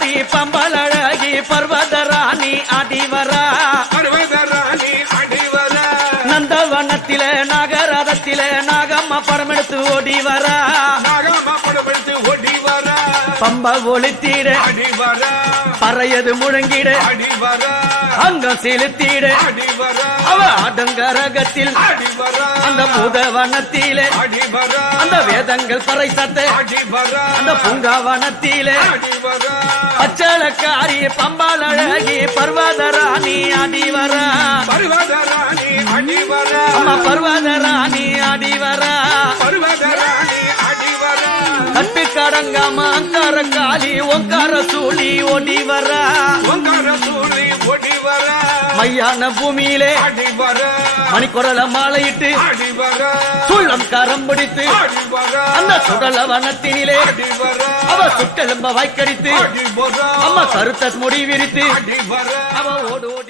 பச்சளக்காரி பம்பலழகி பர்வதராணி அடிவரா நந்தவனத்தில நாகரதத்தில நாகம்மா பரமெடுத்து ஓடிவரா பம்ப ஒளித்தீட பறையது முழங்கிட அங்கம் செலுத்திட அவ அடங்கரகத்தில் அந்த பூதவனத்திலே அந்த வேதங்கள் பறைசத்த அந்த பூங்காவனத்திலே பச்சளக்காரி பம்பாலழகி பர்வதராணி அடிவரா அம்மா பர்வதராணி அடிவரா கட்டு கடங்காம அங்கார காளி ஓங்கார சூழி ஓடிவரா மையான பூமியிலே மணிக்குரல மாலையிட்டு சுள்ளம் கரம் பிடித்து அந்த சுடல வனத்தினிலே அவ சுட்டெலும்ப வாய்க்கடித்து அம்மா கருத்த முடி விரித்து அவ ஓடு